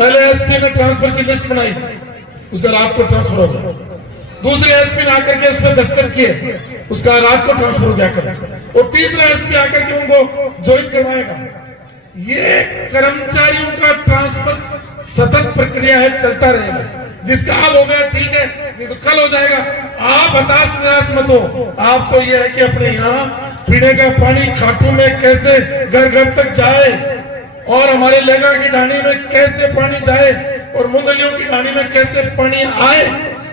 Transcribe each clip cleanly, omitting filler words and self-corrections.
पहले एसपी ने ट्रांसफर की लिस्ट बनाई, उसका रात को ट्रांसफर हो गया। दूसरे एसपी ने आकर के उस पर दस्तखत किए, उसका रात को ट्रांसफर हो गया कर। और तीसरा एसपी आकर के उनको ज्वाइन करवाएगा। ये कर्मचारियों का ट्रांसफर सतत प्रक्रिया है, चलता रहेगा। जिसका आज हो गया ठीक है, नहीं तो कल हो जाएगा। आप हताश निराश मत हो। आप तो ये है कि अपने यहाँ पीने का पानी खाटू में कैसे घर घर तक जाए, और हमारे लेगा की ढाणी में कैसे पानी जाए, और मुंदलियों की ढाणी में कैसे पानी आए,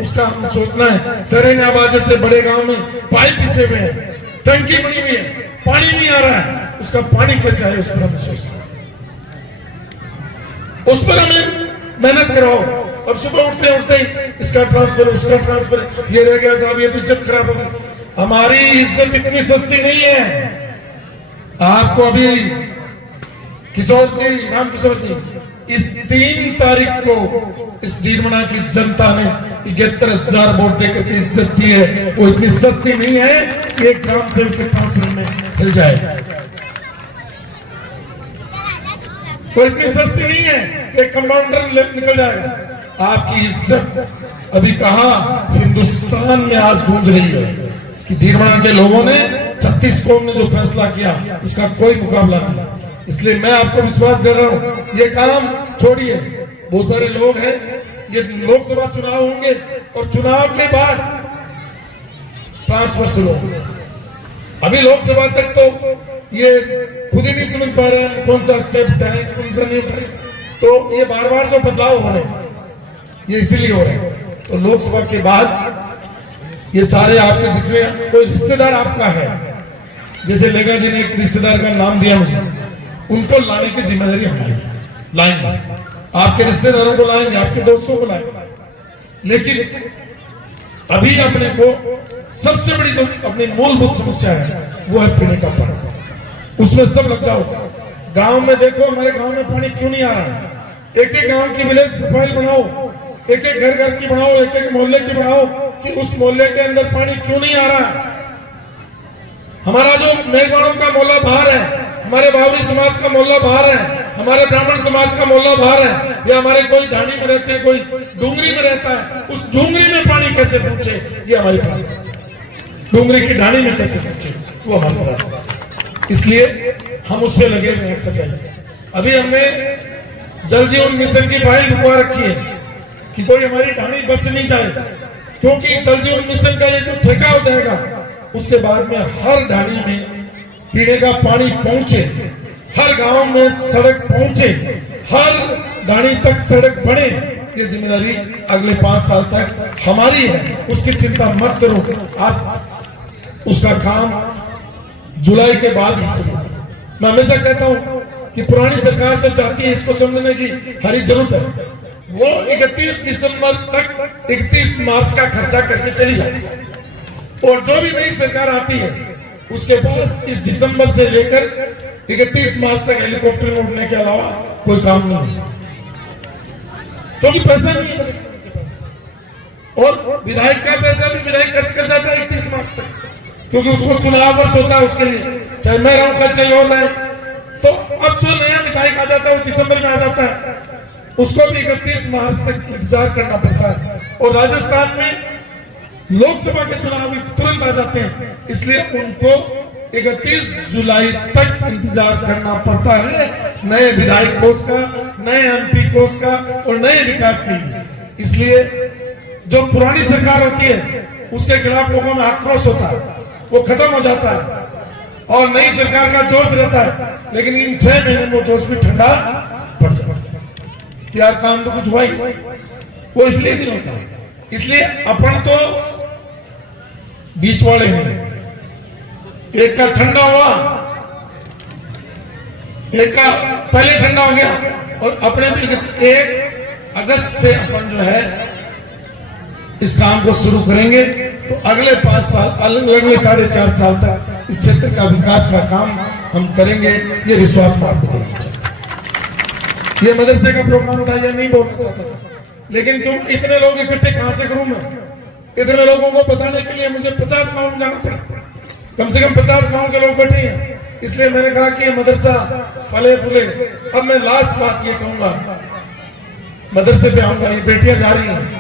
उसका हमें सोचना है। सरेन आबाद से बड़े गांव में पाइप बिछे हुए हैं, टंकी बनी हुई है, पानी नहीं आ रहा है, उसका पानी कैसे आए उस पर हमें सोचना है। उस पर हमें मेहनत करवाओ। अब सुबह उठते उठते इसका ट्रांसफर, उसका ट्रांसफर, ये रह गया साहब, ये तो इज्जत खराब हो गई। हमारी इज्जत इतनी सस्ती नहीं है। आपको अभी किशोर जी, राम किशोर जी, इस 3 तारीख को इस डीडमना की जनता ने 71,000 वोट देकर के इज्जत दी है। वो इतनी सस्ती नहीं है कि एक ग्राम सेवक के ट्रांसफर में मिल जाए। वो इतनी सस्ती नहीं है कि कंपाउंडर निकल जाएगा। आपकी इज्जत अभी कहा हिंदुस्तान में आज गूंज रही है कि डीडमना के लोगों ने 36 कौम ने जो फैसला किया, उसका कोई मुकाबला नहीं। इसलिए मैं आपको विश्वास दे रहा हूं, ये काम छोड़िए। बहुत सारे लोग हैं, ये लोकसभा चुनाव होंगे और चुनाव के बाद ट्रांसफर शुरू होंगे। अभी लोकसभा तक तो ये खुद ही नहीं समझ पा रहे हैं कौन सा स्टेप उठाए, कौन सा नहीं उठाए। तो ये बार बार जो बदलाव हो रहे हैं, ये इसीलिए हो रहे हैं। तो लोकसभा के बाद ये सारे आपके जितने कोई रिश्तेदार आपका है, जैसे लेगा जी ने एक रिश्तेदार का नाम दिया मुझे, उनको लाने की जिम्मेदारी हमारी है। लाएंगे, आपके रिश्तेदारों को लाएंगे, आपके दोस्तों को लाएंगे। लेकिन अभी अपने को सबसे बड़ी जो अपनी मूलभूत समस्या है वो है पीने का पानी। उसमें सब लग जाओ। गांव में देखो, हमारे गांव में पानी क्यों नहीं आ रहा है। एक एक गांव की विलेज प्रोफाइल बनाओ, एक एक घर घर की बनाओ, एक एक मोहल्ले की बनाओ कि उस मोहल्ले के अंदर पानी क्यों नहीं आ रहा। हमारा जो मेघवाणों का मोहल्ला बाहर है, हमारे बावरी समाज का मोहल्ला बाहर है, हमारे ब्राह्मण समाज का मोहल्ला बाहर है, या हमारे कोई ढाणी में रहते हैं, कोई डूंगरी में रहता है, उस डूंगरी में पानी कैसे पहुंचे, ये हमारी बात। डूंगरी की ढाणी में कैसे पहुंचे, वो हमारी बात। इसलिए हम उस पर लगे हुए एक्सरसाइज। अभी हमने जल जीवन मिशन की फाइल रुकवा रखी है कि कोई हमारी ढाणी बच नहीं जाए, क्योंकि जल जीवन मिशन का ये जो ठेका हो जाएगा, उसके बाद में हर ढाणी में पीने का पानी पहुंचे, हर गांव में सड़क पहुंचे, हर ढाणी तक सड़क बने। ये जिम्मेदारी अगले 5 साल तक हमारी है, उसकी चिंता मत करो। आप उसका काम जुलाई के बाद ही शुरू। मैं हमेशा कहता हूं कि पुरानी सरकार जब चाहती है इसको समझने की हरी जरूरत है, वो 31 दिसंबर तक 31 मार्च का खर्चा करके चली जाती है। और जो भी नई सरकार आती है उसके पास इस दिसंबर से लेकर 31 मार्च तक हेलीकॉप्टर में उड़ने के अलावा कोई काम नहीं है, क्योंकि पैसा नहीं है उनके पास। और विधायक का पैसा भी विधायक खर्च कर जाता है 31 मार्च तक, क्योंकि उसको चुनाव वर्ष होता है उसके लिए, चाहे मैं रहूं का चाहे और रहे। तो अब जो नया विधायक आ जाता है वो दिसंबर में आ जाता है, उसको भी 31 मार्च तक इंतजार करना पड़ता है। और राजस्थान में लोकसभा के चुनाव भी तुरंत आ जाते हैं, इसलिए उनको 31 जुलाई तक इंतजार करना पड़ता है नए विधायक कोष का, नए एमपी कोष का और नए विकास के लिए। इसलिए जो पुरानी सरकार होती है उसके खिलाफ लोगों में आक्रोश होता है, वो खत्म हो जाता है और नई सरकार का जोश रहता है। लेकिन इन 6 महीने में वो जोश भी ठंडा पड़ जाता है कि यार काम तो कुछ हुआ ही, वो इसलिए नहीं होता। इसलिए अपन तो बीच वाले हैं, एक का ठंडा हुआ, एक का पहले ठंडा हो गया, और अपने 1 अगस्त से अपन जो है इस काम को शुरू करेंगे। तो अगले 5 साल, अगले 4.5 साल तक इस क्षेत्र का विकास का काम हम करेंगे, ये विश्वास मैं आपको देना चाहता हूं। ये मदरसे का प्रोग्राम था, ये नहीं बोलना चाहता था, लेकिन क्यों इतने लोग इकट्ठे कहां से करूं मैं? इतने लोगों को बताने के लिए मुझे 50 गांव में जाना पड़ा, कम से कम 50 गांव के लोग बैठे हैं। इसलिए मैंने कहा कि ये मदरसा फले फूले। अब मैं लास्ट बात ये कहूंगा मदरसे पे आऊंगा, ये बेटियां जा रही हैं